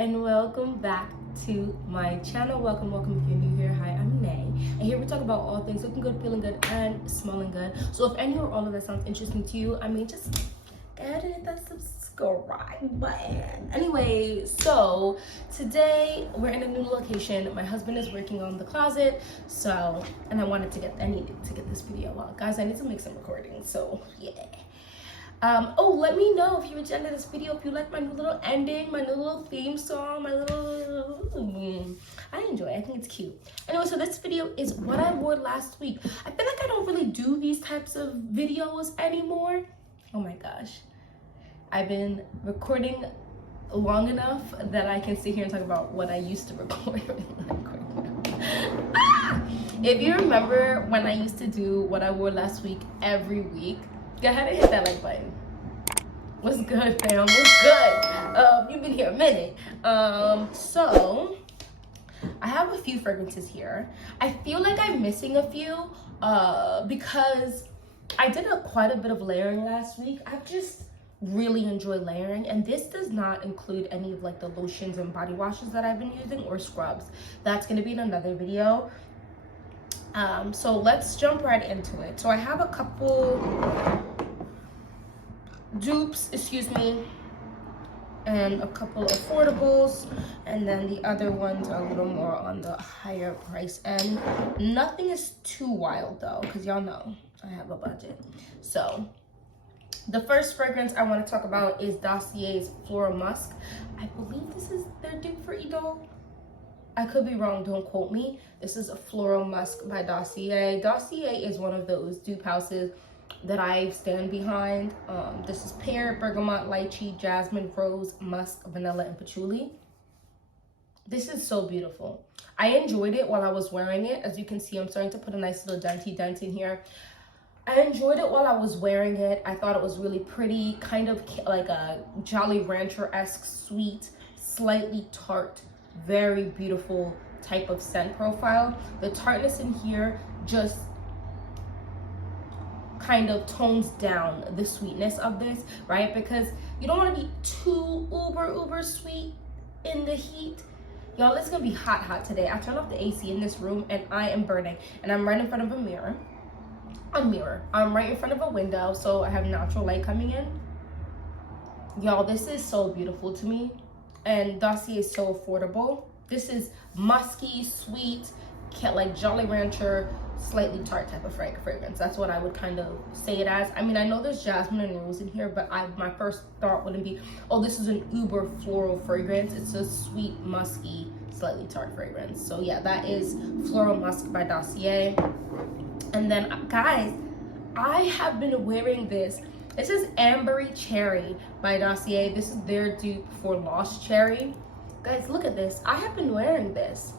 and welcome back to my channel. Welcome if you're new here. Hi, I'm Nay, and here we talk about all things looking good, feeling good, and smelling good. So if any or all of that sounds interesting to you, just go ahead and hit that subscribe button. Anyway, so today we're in a new location. My husband is working on the closet, and I needed to get this video out. Guys, I need to make some recordings, so yeah. Let me know if you enjoyed this video, if you like my new little ending, my new little theme song, I enjoy it. I think it's cute. Anyway, so this video is what I wore last week. I feel like I don't really do these types of videos anymore. Oh my gosh. I've been recording long enough that I can sit here and talk about what I used to record. If you remember when I used to do what I wore last week every week, go ahead and hit that like button. What's good, fam? What's good? You've been here a minute. So I have a few fragrances here. I feel like I'm missing a few because I did quite a bit of layering last week. I just really enjoy layering, and this does not include any of like the lotions and body washes that I've been using or scrubs. That's gonna be in another video. So let's jump right into it. So I have a couple dupes, and a couple affordables, and then the other ones are a little more on the higher price end. Nothing is too wild though, because y'all know I have a budget. So the first fragrance I want to talk about is Dossier's Floral Musk. I believe this is their dupe for Idol. I could be wrong, don't quote me. This is a Floral Musk by Dossier. Dossier is one of those dupe houses that I stand behind. This is pear, bergamot, lychee, jasmine, rose, musk, vanilla, and patchouli. This is so beautiful. I enjoyed it while I was wearing it. As you can see, I'm starting to put a nice little denty dent in here. I enjoyed it while I was wearing it. I thought it was really pretty, kind of like a Jolly Rancher-esque sweet, slightly tart, very beautiful type of scent profile. The tartness in here just kind of tones down the sweetness of this, right? Because you don't want to be too uber sweet in the heat. Y'all, it's gonna be hot today. I turned off the AC in this room and I am burning, and I'm right in front of a mirror. I'm right in front of a window, so I have natural light coming in. Y'all, this is so beautiful to me, and Dossier is so affordable. This is musky, sweet, like Jolly Rancher, slightly tart type of fragrance. That's what I would kind of say it as. I know there's jasmine and rose in here, but my first thought wouldn't be, oh, this is an uber floral fragrance. It's a sweet, musky, slightly tart fragrance. So yeah, that is Floral Musk by Dossier. And then, guys, I have been wearing this. This is Ambery Cherry by Dossier. This is their dupe for Lost Cherry. Guys, look at this. I have been wearing this.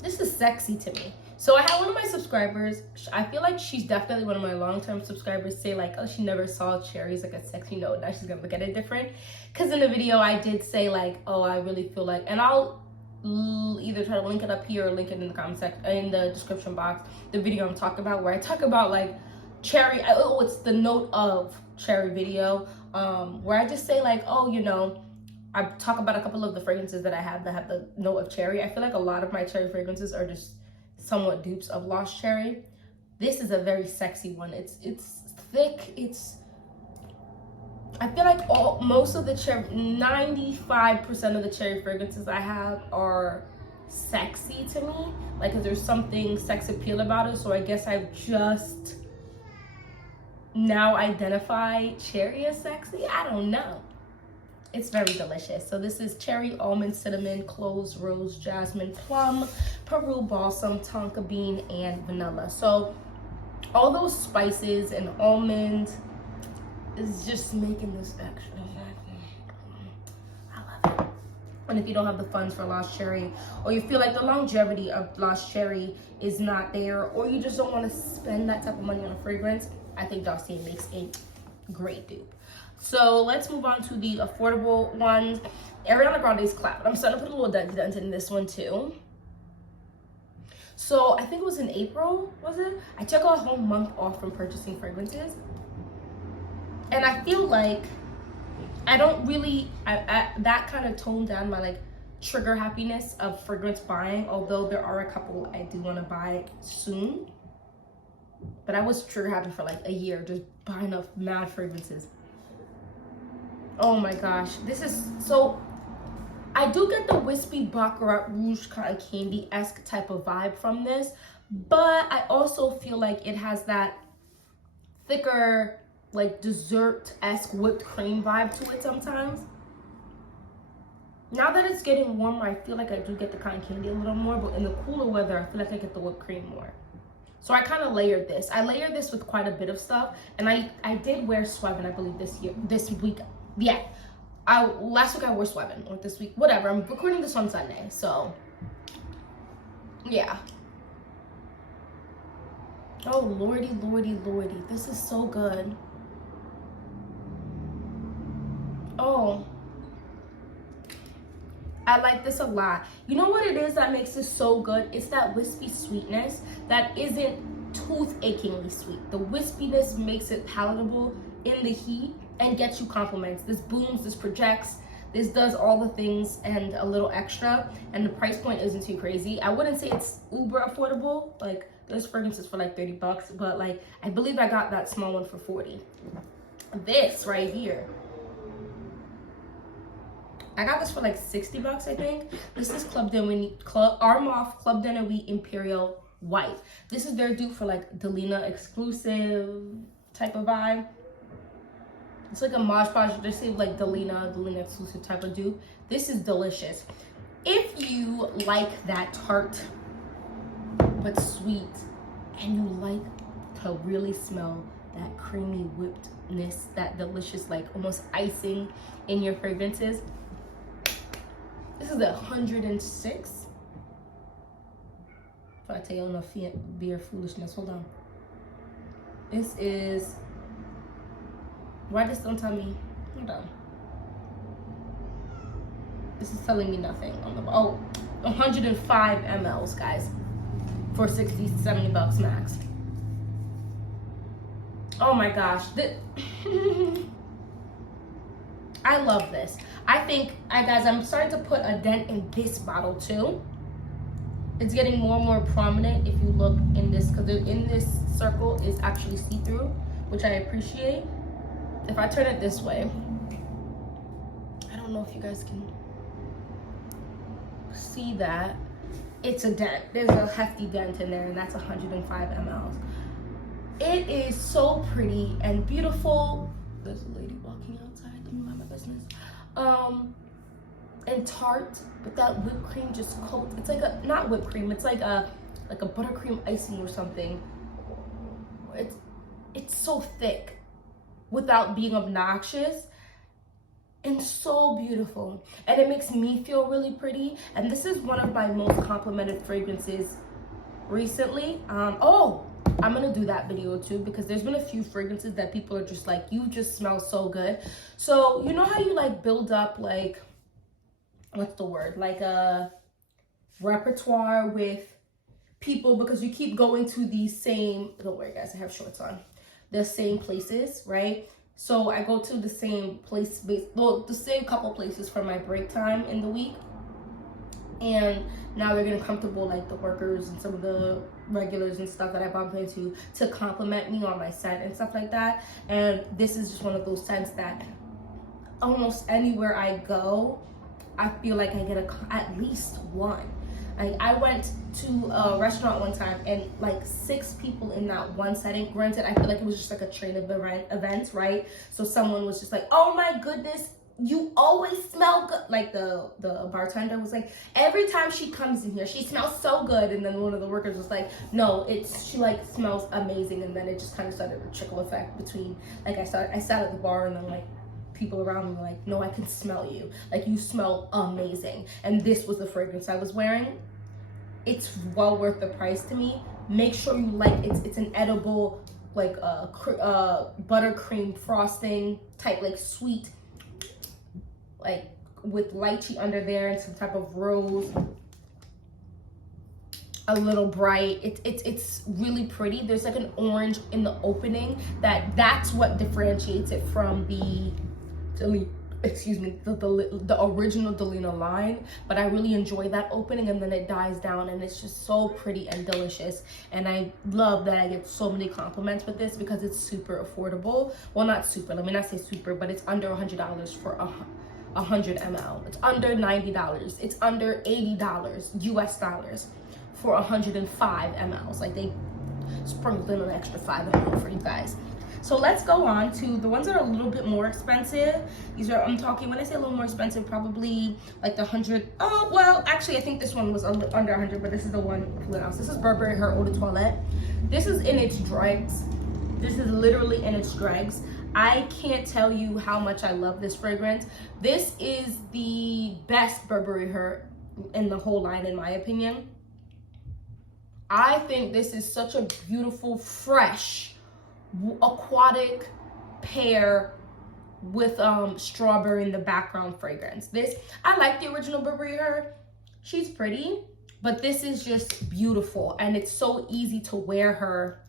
This is sexy to me. So I had one of my subscribers, I feel like she's definitely one of my long-term subscribers, say like, oh, she never saw cherries like a sexy note. Now she's gonna look at it different. Because in the video I did say like, oh, I really feel like, and I'll either try to link it up here or link it in the comment section, in the description box, the video I'm talking about, where I talk about like cherry, it's the note of cherry video, where I just say like, oh, I talk about a couple of the fragrances that I have that have the note of cherry. I feel like a lot of my cherry fragrances are just somewhat dupes of Lost Cherry. This is a very sexy one. It's thick. I feel like most of the cherry, 95% of the cherry fragrances I have are sexy to me. Like, 'cause there's something sex appeal about it. So I guess I've just now identify cherry as sexy. I don't know. It's very delicious. So this is cherry, almond, cinnamon, cloves, rose, jasmine, plum, Peru balsam, tonka bean, and vanilla. So all those spices and almond is just making this extra. I love it. And if you don't have the funds for Lost Cherry, or you feel like the longevity of Lost Cherry is not there, or you just don't want to spend that type of money on a fragrance, I think Dossier makes a great dupe. So let's move on to the affordable ones. Ariana Grande's Cloud. I'm starting to put a little dent in this one too. So I think it was in April, was it? I took a whole month off from purchasing fragrances. And I feel like I don't really, that kind of toned down my like trigger happiness of fragrance buying, although there are a couple I do want to buy soon. But I was trigger happy for like a year, just buying up mad fragrances. Oh my gosh, this is so, I do get the wispy Baccarat Rouge cotton candy-esque type of vibe from this, but I also feel like it has that thicker, like dessert-esque whipped cream vibe to it sometimes. Now that it's getting warmer, I feel like I do get the cotton candy a little more, but in the cooler weather, I feel like I get the whipped cream more. So I kind of layered this. I layered this with quite a bit of stuff, and I did wear Sweven, I believe, this week. Yeah, last week I wore Sweven, or this week, whatever. I'm recording this on Sunday, so yeah. Oh lordy, lordy, lordy, this is so good. Oh, I like this a lot. You know what it is that makes this so good? It's that wispy sweetness that isn't tooth-achingly sweet. The wispiness makes it palatable in the heat and gets you compliments. This booms, this projects, this does all the things and a little extra, and the price point isn't too crazy. I wouldn't say it's uber affordable. Like, this fragrance is for like 30 bucks, but like, I believe I got that small one for 40. This right here, I got this for like 60 bucks, I think. This is Armaf Club de Nuit Imperial White. This is their dupe for like Delina exclusive type of vibe. It's like a Mod Podge, they say like Delina exclusive type of dupe. This is delicious. If you like that tart but sweet, and you like to really smell that creamy whippedness, that delicious like almost icing in your fragrances, this is 106. If I tell you enough beer foolishness, hold on. This is, why this don't tell me? Hold on. This is telling me nothing on the, oh, 105 mLs, guys, for 60, 70 bucks max. Oh my gosh, I love this. I think, guys, I'm starting to put a dent in this bottle too. It's getting more and more prominent if you look in this, because in this circle is actually see-through, which I appreciate. If I turn it this way, I don't know if you guys can see that. It's a dent. There's a hefty dent in there, and that's 105 mLs. It is so pretty and beautiful. There's a lady walking outside. Let me mind my business. And tart, but that whipped cream just coats. It's like a, not whipped cream, it's like a buttercream icing or something. It's so thick without being obnoxious and so beautiful. And it makes me feel really pretty. And this is one of my most complimented fragrances recently. Oh, I'm gonna do that video too, because there's been a few fragrances that people are just like, you just smell so good. So you know how you like build up like, what's the word, like a repertoire with people, because you keep going to the same, don't worry guys, I have shorts on, the same places, right? So I go to the same place, well, the same couple places for my break time in the week, and now they're getting comfortable, like the workers and some of the regulars and stuff that I bump into, to compliment me on my scent and stuff like that. And this is just one of those scents that almost anywhere I go, I feel like I get at least one. Like, I went to a restaurant one time, and like 6 people in that one setting. Granted, I feel like it was just like a train of events, right? So someone was just like, oh my goodness, you always smell good. Like the bartender was like, every time she comes in here, she smells so good. And then one of the workers was like, no, she like smells amazing. And then it just kind of started a trickle effect between, like, I sat at the bar, and then like people around me were like, no, I can smell you. Like, you smell amazing. And this was the fragrance I was wearing. It's well worth the price to me. Make sure you like, it's an edible, like buttercream frosting type, like sweet, like with lychee under there and some type of rose, a little bright. It's really pretty. There's like an orange in the opening that's what differentiates it from the excuse me, the original Delina line, but I really enjoy that opening, and then it dies down, and it's just so pretty and delicious. And I love that I get so many compliments with this because it's super affordable. Well, not super, let me not say super, but it's under $100 for 100 ml. It's under $90. It's under $80 US dollars for 105 mls. Like, they sprinkled in an extra 5 ml for you guys. So let's go on to the ones that are a little bit more expensive. These are, I'm talking, when I say a little more expensive, probably like the 100. Oh, well, actually, I think this one was under 100, but this is the one for else. This is Burberry Her Eau de Toilette. This is in its dregs. This is literally in its dregs. I can't tell you how much I love this fragrance. This is the best Burberry Her in the whole line, in my opinion. I think this is such a beautiful, fresh, aquatic pear with strawberry in the background fragrance. This, I like the original Burberry Her. She's pretty, but this is just beautiful, and it's so easy to wear her.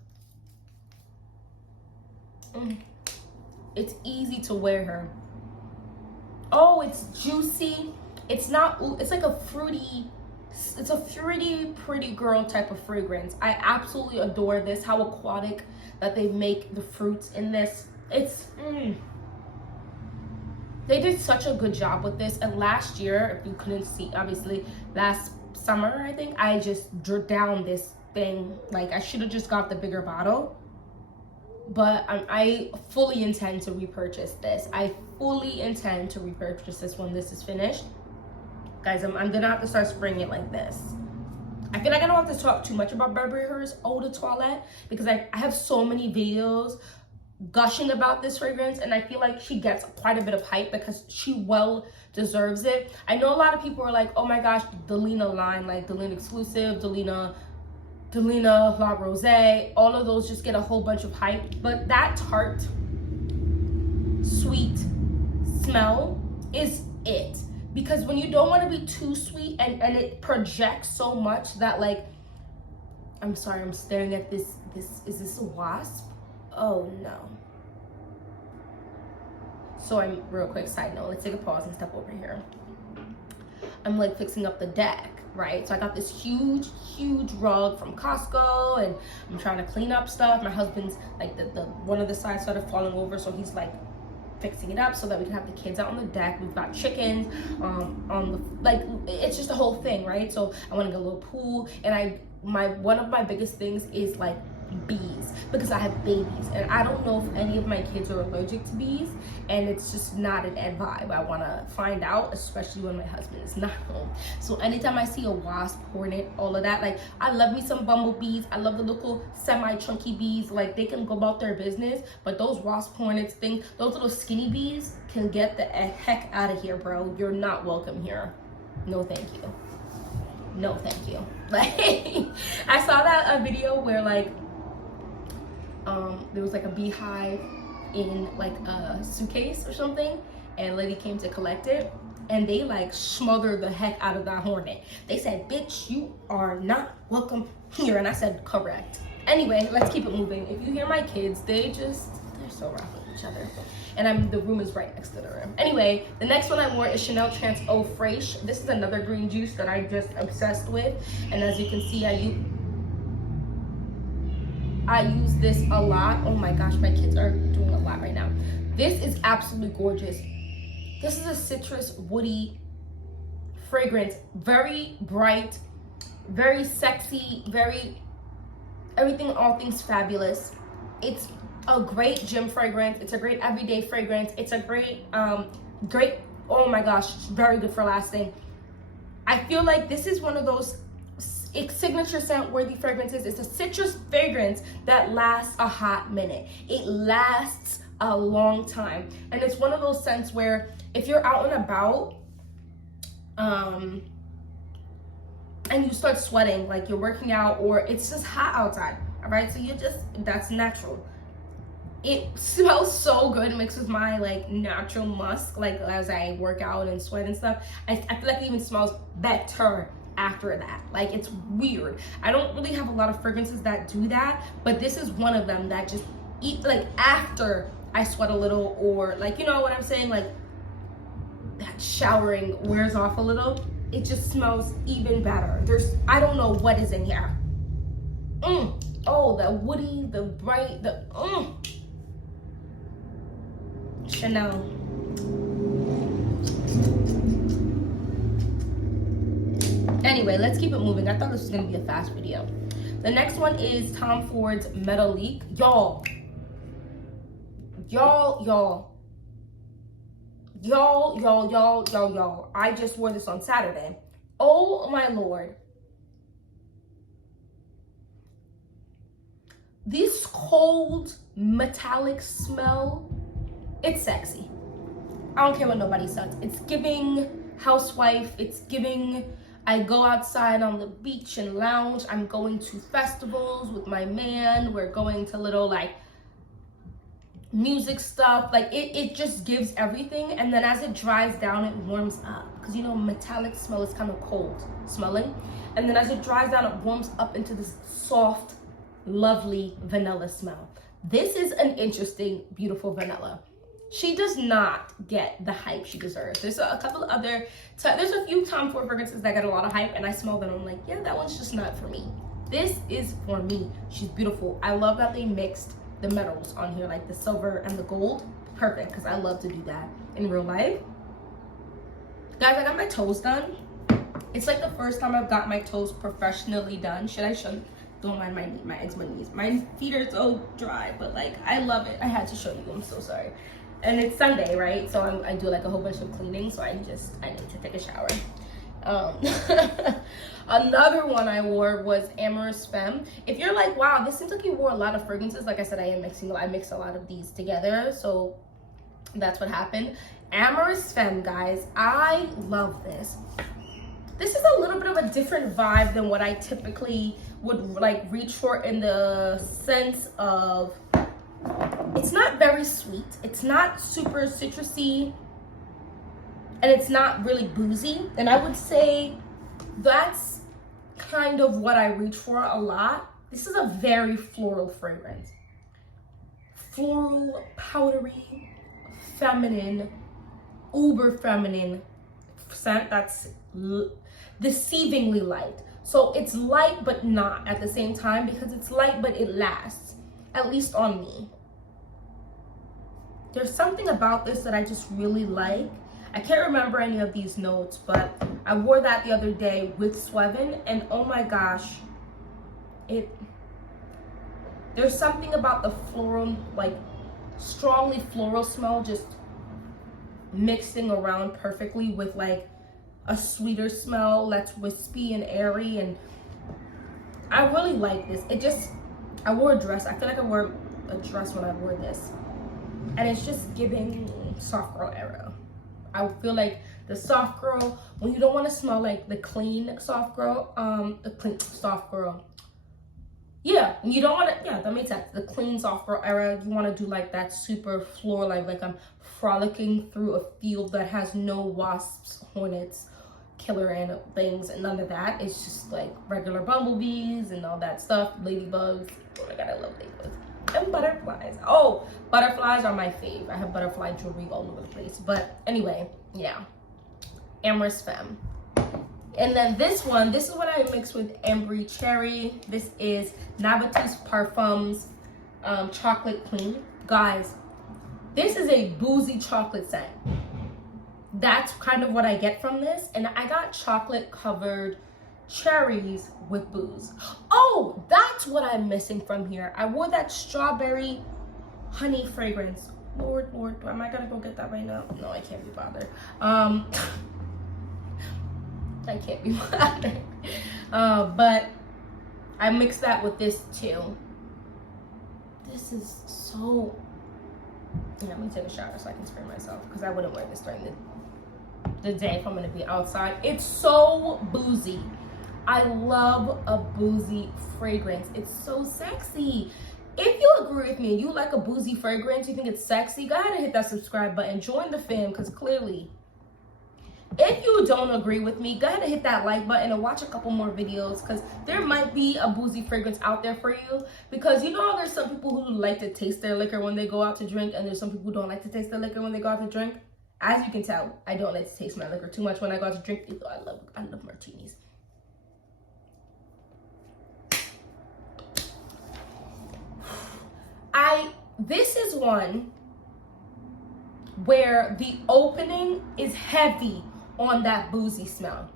It's easy to wear her. Oh, it's juicy. It's not, it's like a fruity, it's a fruity, pretty girl type of fragrance. I absolutely adore this, how aquatic that they make the fruits in this. It's, they did such a good job with this. And last year, if you couldn't see, obviously, last summer, I think, I just drew down this thing. Like, I should have just got the bigger bottle. But I fully intend to repurchase this. I fully intend to repurchase this when this is finished. Guys, I'm gonna have to start spraying it like this. I feel like I don't have to talk too much about Burberry Her's Eau de Toilette because I have so many videos gushing about this fragrance, and I feel like she gets quite a bit of hype because she well deserves it. I know a lot of people are like, oh my gosh, Delina line, like Delina Exclusive, Delina La Rose, all of those just get a whole bunch of hype, but that tart, sweet smell is it. Because when you don't want to be too sweet and it projects so much that, like, I'm sorry, I'm staring at this, is this a wasp? Oh no. So I'm, real quick side note, let's take a pause and step over here. I'm like fixing up the deck, right? So I got this huge rug from Costco, and I'm trying to clean up stuff. My husband's like, the one of the sides started falling over, so he's like fixing it up so that we can have the kids out on the deck. We've got chickens on the, like, it's just a whole thing, right? So I want to get a little pool, and one of my biggest things is like bees, because I have babies, and I don't know if any of my kids are allergic to bees, and it's just not an ed vibe. I want to find out, especially when my husband is not home. So anytime I see a wasp, hornet, all of that, like, I love me some bumblebees. I love the little semi-chunky bees. Like, they can go about their business, but those wasp, hornets things, those little skinny bees can get the heck out of here, bro. You're not welcome here. No thank you. No thank you. Like, I saw that a video where, like, there was like a beehive in like a suitcase or something, and a lady came to collect it, and they like smothered the heck out of that hornet. They said, bitch, you are not welcome here. And I said, correct. Anyway, let's keep it moving. If you hear my kids, they're so rough with each other. And the room is right next to the room. Anyway, the next one I wore is Chanel Trans Eau Fraiche. This is another green juice that I'm just obsessed with. And as you can see, I use this a lot. Oh my gosh, my kids are doing a lot right now. This is absolutely gorgeous. This is a citrus woody fragrance. Very bright, very sexy, very everything, all things fabulous. It's a great gym fragrance. It's a great everyday fragrance. It's a great, oh my gosh, very good for lasting. I feel like this is one of those signature scent worthy fragrances. It's a citrus fragrance that lasts a hot minute. It lasts a long time, and it's one of those scents where if you're out and about and you start sweating, like you're working out or it's just hot outside, all right, so that's natural. It smells so good mixed with my like natural musk, like as I work out and sweat and stuff. I feel like it even smells better after that. Like, it's weird. I don't really have a lot of fragrances that do that, but this is one of them that just like after I sweat a little, or like, you know what I'm saying, like showering wears off a little, it just smells even better. I don't know what is in here. Oh, the woody, the bright, Chanel. Anyway, let's keep it moving. I thought this was gonna be a fast video. The next one is Tom Ford's Metallique. Y'all. I just wore this on Saturday. Oh my Lord. This cold metallic smell, it's sexy. I don't care what nobody says. It's giving housewife. It's giving I go outside on the beach and lounge. I'm going to festivals with my man. We're going to little like music stuff. Like it just gives everything. And then as it dries down, it warms up. Because you know, metallic smell is kind of cold smelling. And then as it dries down, it warms up into this soft, lovely vanilla smell. This is an interesting, beautiful vanilla. She does not get the hype she deserves. There's a couple of other, there's a few Tom Ford fragrances that get a lot of hype, and I smell them. I'm like, yeah, that one's just not for me. This is for me. She's beautiful. I love that they mixed the metals on here, like the silver and the gold. Perfect, because I love to do that in real life. Guys, I got my toes done. It's like the first time I've got my toes professionally done. Should I show you? Don't mind my eczema knees. My feet are so dry, but like, I love it. I had to show you. I'm so sorry. And it's Sunday, right? So I do like a whole bunch of cleaning, so I need to take a shower. Another one I wore was Amorous Femme. If you're like, wow, this seems like you wore a lot of fragrances, like I said, I mixed a lot of these together, so that's what happened. Amorous Femme, guys, I love this. This is a little bit of a different vibe than what I typically would like reach for, in the sense of it's not very sweet, it's not super citrusy, and it's not really boozy. And I would say that's kind of what I reach for a lot. This is a very floral fragrance. Floral, powdery, feminine, uber feminine scent that's deceivingly light. So it's light but not at the same time, because it's light but it lasts, at least on me. There's something about this that I just really like. I can't remember any of these notes, but I wore that the other day with Swevin, and oh my gosh, there's something about the floral, like strongly floral smell just mixing around perfectly with like a sweeter smell that's wispy and airy, and I really like this. I wore a dress. I feel like I wore a dress when I wore this, and it's just giving soft girl era. I feel like the soft girl, when you don't want to smell like the clean soft girl, you don't want to, that makes sense. The clean soft girl era, you want to do like that super floral, like I'm frolicking through a field that has no wasps, hornets, killer ant things, and none of that. It's just like regular bumblebees and all that stuff, ladybugs. Oh my god, I love ladybugs. And butterflies. Oh, butterflies are my fave. I have butterfly jewelry all over the place. But anyway, yeah. Amorous Femme. And then this is what I mixed with Embry Cherry. This is Nabatus Parfums Chocolate Queen. Guys, this is a boozy chocolate scent. That's kind of what I get from this. And I got chocolate covered cherries with booze. Oh, that's what I'm missing from here. I wore that strawberry honey fragrance. Lord, am I gonna go get that right now? No, I can't be bothered. I can't be bothered. But I mixed that with this too. This is so, let me take a shower so I can spray myself, because I wouldn't wear this during the day if I'm gonna be outside. It's so boozy. I love a boozy fragrance. It's so sexy. If you agree with me and you like a boozy fragrance, you think it's sexy, go ahead and hit that subscribe button. Join the fam, because clearly, if you don't agree with me, go ahead and hit that like button and watch a couple more videos, because there might be a boozy fragrance out there for you. Because you know, there's some people who like to taste their liquor when they go out to drink, and there's some people who don't like to taste their liquor when they go out to drink. As you can tell, I don't like to taste my liquor too much when I go out to drink. I love martinis. This is one where the opening is heavy on that boozy smell.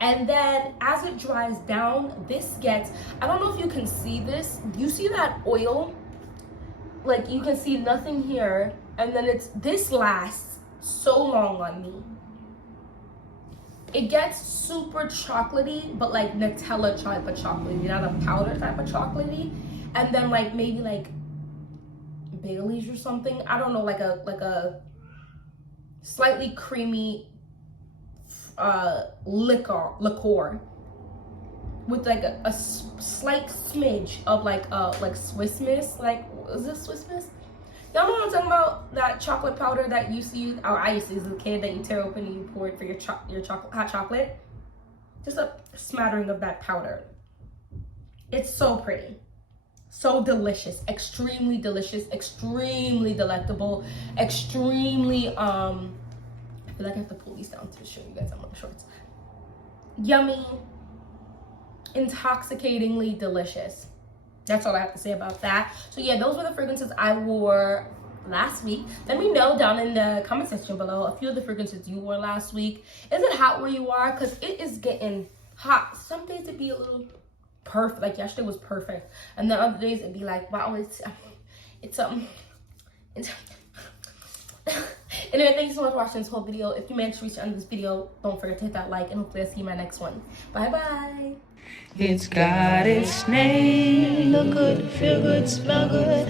And then as it dries down, this gets, I don't know if you can see this. You see that oil? Like you can see nothing here. And then this lasts so long on me. It gets super chocolatey, but like Nutella type of chocolatey, not a powder type of chocolatey. And then like maybe like Bailey's or something. I don't know, like a slightly creamy liqueur with like a slight smidge of like Swiss Miss. Like, is this Swiss Miss? Y'all know what I'm talking about? That chocolate powder that you used to use, or I used to use as a kid, that you tear open and you pour it for your hot chocolate. Just a smattering of that powder. It's so pretty. So delicious, extremely delectable, extremely, I feel like I have to pull these down to show you guys I'm wearing shorts. Yummy, intoxicatingly delicious. That's all I have to say about that. So yeah, those were the fragrances I wore last week. Let me know down in the comment section below a few of the fragrances you wore last week. Is it hot where you are? Because it is getting hot. Some days it'd be a little perfect, like yesterday was perfect, and then other days it'd be like, wow, it's anyway, thank you so much for watching this whole video. If you managed to reach the end of this video, don't forget to hit that like, and hopefully I'll see you in my next one. Bye bye. It's got its name. Look good, feel good, smell good,